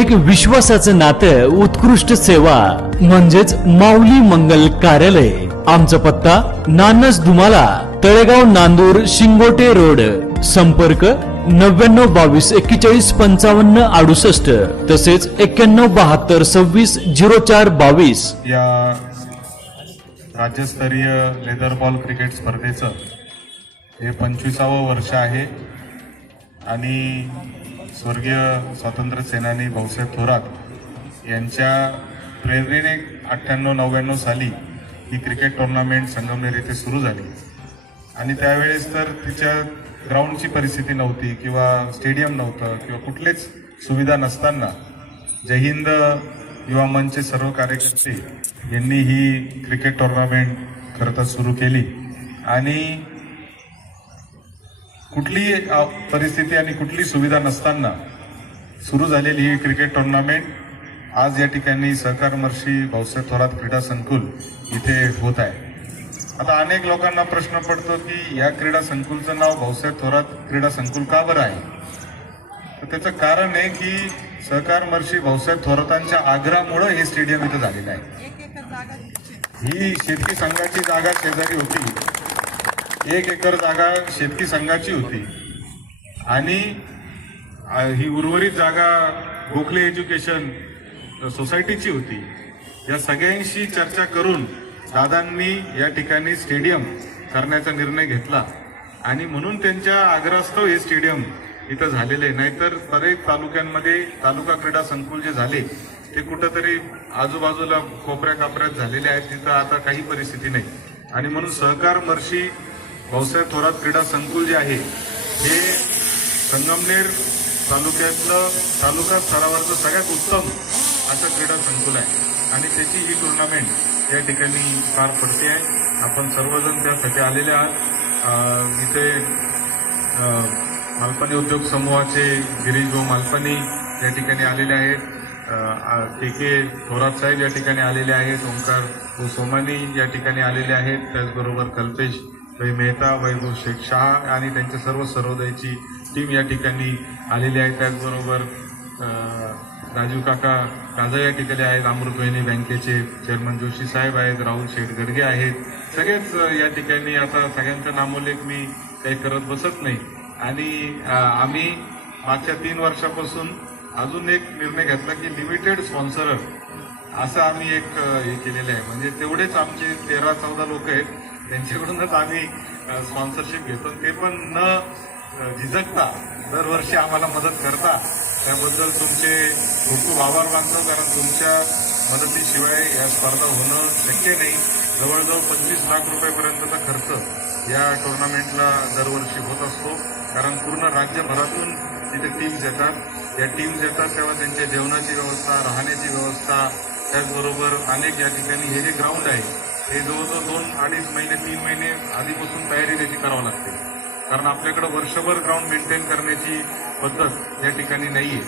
एक विश्वासाचं नातं उत्कृष्ट सेवा म्हणजेच माऊली मंगल कार्यालय. आमचा पत्ता नानस दुमाला तळेगाव नांदूर शिंगोटे रोड. संपर्क नव्याण्णव बावीस एक्केचाळीस पंचावन्न अडुसष्ट. तसेच एक्क्याण्णव बहात्तर सव्वीस झिरो चार बावीस. या राज्यस्तरीय लेदर बॉल क्रिकेट स्पर्धेचं हे पंचवीसावं वर्ष आहे. आणि स्वर्गीय स्वातंत्र्य सेनानी भाऊसाहेब थोरात यांच्या प्रेरणेने अठ्ठ्याण्णव नव्याण्णव साली ही क्रिकेट टुर्नामेंट संगमनेर येथे सुरू झाली. आणि त्यावेळेस तर तिच्या ग्राउंडची परिस्थिती नव्हती किंवा स्टेडियम नव्हतं किंवा कुठलेच सुविधा नसताना जय हिंद युवा मंचचे सर्व कार्यकर्ते यांनी ही क्रिकेट टुर्नामेंट खरं तर सुरू केली. आणि कुठली अ, परिस्थिती आणि कुठली सुविधा नसताना सुरू झालेली ही क्रिकेट टुर्नामेंट आज या ठिकाणी सहकार महर्षी भाऊसाहेब थोरात क्रीडा संकुल इथे होत आहे. आता अनेक लोकांना प्रश्न पडतो की या क्रीडा संकुलचं नाव भाऊसाहेब थोरात क्रीडा संकुल का बरं आहे? तर त्याचं कारण आहे की सहकार महर्षी भाऊसाहेब थोरातांच्या आग्रहामुळं हे स्टेडियम इथं झालेलं आहे. ही शेतकी संघाची जागा शेजारी होती. एक एकर जागा शेतकी संघाची होती. आणि ही उर्वरित जागा गोखले एज्युकेशन सोसायटीची होती. या सगळ्यांशी चर्चा करून दादांनी या ठिकाणी स्टेडियम करण्याचा निर्णय घेतला. आणि म्हणून त्यांच्या आग्रहास्तव हे स्टेडियम इथं झालेले नाहीतर बरेच तालुक्यांमध्ये तालुका क्रीडा संकुल जे झाले ते कुठंतरी आजूबाजूला कोपऱ्या कापऱ्यात झालेले आहेत. तिथं आता काही परिस्थिती नाही. आणि म्हणून सहकार मर्शी भाऊसाहेब थोरात क्रीडा संकुल जे आहे हे संगमनेर तालुक्यातलं तालुका स्तरावरचं सगळ्यात उत्तम असं क्रीडा संकुल आहे. आणि त्याची ही टुर्नामेंट या ठिकाणी पार पडते आहे. आपण सर्वजण त्यासाठी आलेले आहात. इथे मालपणी मालपानी उद्योग समूहाचे गिरीश भाऊ मालपानी या ठिकाणी आलेले आहेत. के के थोरात साहेब या ठिकाणी आलेले आहेत. ओंकार सोमानी या ठिकाणी आलेले आहेत. त्याचबरोबर कल्पेश मेहता वैभव शेख शहा आणि त्यांच्या सर्व सर्वोदयची टीम या ठिकाणी आलेली आहे. त्याचबरोबर राजीव काका काजा या ठिकाणी आहेत. अमृतवेणी बँकेचे चेअरमन जोशी साहेब आहेत. राहुल शेठ गडगे आहेत. सगळेच या ठिकाणी आता सगळ्यांचा नामोल्लेख मी काही करत बसत नाही. आणि आम्ही मागच्या तीन वर्षापासून अजून एक निर्णय घेतला की लिमिटेड स्पॉन्सर असं आम्ही एक हे केलेलं आहे. म्हणजे तेवढेच आमचे तेरा चौदा लोक आहेत. त्यांच्याकडूनच आम्ही स्पॉन्सरशिप घेतो. ते पण न झिजकता दरवर्षी आम्हाला मदत करता त्याबद्दल तुमचे खूप खूप आभार मानतो कारण तुमच्या मदतीशिवाय या स्पर्धा होणं शक्य नाही. जवळजवळ पंचवीस लाख रुपयेपर्यंतचा खर्च या टुर्नामेंटला दरवर्षी होत असतो. कारण पूर्ण राज्यभरातून तिथे टीम्स येतात. या टीम्स येतात तेव्हा त्यांच्या जेवणाची व्यवस्था राहण्याची व्यवस्था त्याचबरोबर अनेक या ठिकाणी हे जे ग्राउंड आहे हे जवळजवळ दोन अडीच महिने तीन महिने आधीपासून तयारी त्याची करावी लागते. कारण आपल्याकडे वर्षभर ग्राउंड मेंटेन करण्याची पद्धत या ठिकाणी नाहीये.